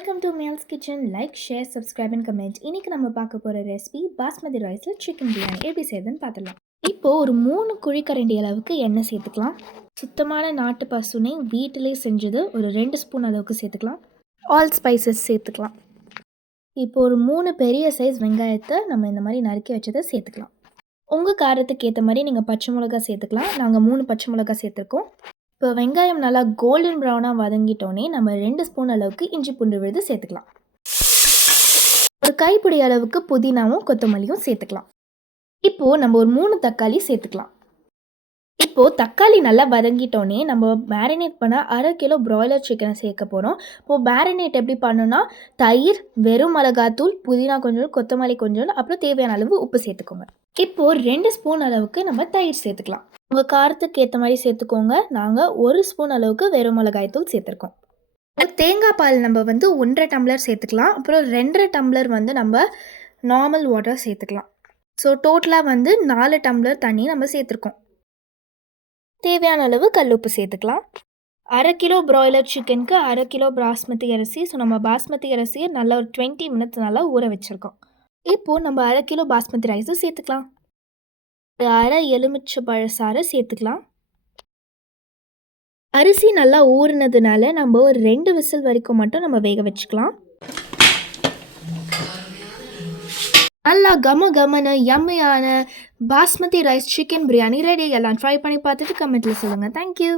Welcome to males kitchen. Like, share, subscribe and comment. இன்றைக்கி நம்ம பார்க்க போகிற ரெசிபி பாஸ்மதி ரைஸில் சிக்கன் பிரியாணி எப்படி செய்யுதுன்னு பார்த்துடலாம். இப்போது ஒரு 3 குழிக்கரண்டி அளவுக்கு எண்ணெய் சேர்த்துக்கலாம். சுத்தமான நாட்டு பசுனை வீட்டிலே செஞ்சது ஒரு 2 ஸ்பூன் அளவுக்கு சேர்த்துக்கலாம். ஆல் ஸ்பைசஸ் சேர்த்துக்கலாம். இப்போ ஒரு 3 பெரிய சைஸ் வெங்காயத்தை நம்ம இந்த மாதிரி நறுக்கி வச்சதை சேர்த்துக்கலாம். உங்கள் காரத்துக்கு ஏற்ற மாதிரி நீங்கள் பச்சை மிளகா சேர்த்துக்கலாம். நாங்கள் 3 பச்சை மிளகா சேர்த்துருக்கோம். இப்போ வெங்காயம் நல்லா கோல்டன் ப்ரௌனாக வதங்கிட்டோன்னே நம்ம 2 ஸ்பூன் அளவுக்கு இஞ்சி பூண்டு விழுது சேர்த்துக்கலாம். ஒரு கைப்பிடி அளவுக்கு புதினாவும் கொத்தமல்லியும் சேர்த்துக்கலாம். இப்போது நம்ம ஒரு 3 தக்காளி சேர்த்துக்கலாம். இப்போது தக்காளி நல்லா வதங்கிட்டோன்னே நம்ம மேரினேட் பண்ண 1/2 கிலோ ப்ராய்லர் சிக்கனை சேர்க்க போகிறோம். இப்போது மேரினேட் எப்படி பண்ணணும்னா தயிர், வெறும் மிளகாத்தூள், புதினா கொஞ்சம், கொத்தமல்லி கொஞ்சம், அப்புறம் தேவையான அளவு உப்பு சேர்த்துக்கோங்க. இப்போது 2 ஸ்பூன் அளவுக்கு நம்ம தயிர் சேர்த்துக்கலாம். உங்கள் காரத்துக்கு ஏற்ற மாதிரி சேர்த்துக்கோங்க. நாங்கள் 1 ஸ்பூன் அளவுக்கு வெறும் மிளகாய்த்தூள் சேர்த்துருக்கோம். தேங்காய் பால் நம்ம 1.5 டம்ளர் சேர்த்துக்கலாம். அப்புறம் 2.5 டம்ளர் நம்ம நார்மல் வாட்டர் சேர்த்துக்கலாம். ஸோ டோட்டலாக 4 டம்ளர் தண்ணி நம்ம சேர்த்துருக்கோம். தேவையான அளவு கல்லுப்பு சேர்த்துக்கலாம். 1/2 கிலோ ப்ராய்லர் சிக்கனுக்கு 1/2 கிலோ பாஸ்மதி அரிசி. ஸோ நம்ம பாஸ்மதி அரிசியை நல்லா ஒரு 20 மினிட்ஸ் நல்லா ஊற வச்சுருக்கோம். இப்போது நம்ம 1/2 கிலோ பாஸ்மதி ரைஸும் சேர்த்துக்கலாம். 1/2 எலுமிச்சை பழசாறு சேர்த்துக்கலாம். அரிசி நல்லா ஊறினதுனால நம்ம ஒரு 2 விசில் வரைக்கும் மட்டும் நம்ம வேக வச்சுக்கலாம். நல்லா கமன்னு யம்மியான basmati rice chicken biryani ready. எல்லாம் ட்ரை பண்ணி பார்த்துட்டு கமெண்ட்டில் சொல்லுங்கள். தேங்க்யூ.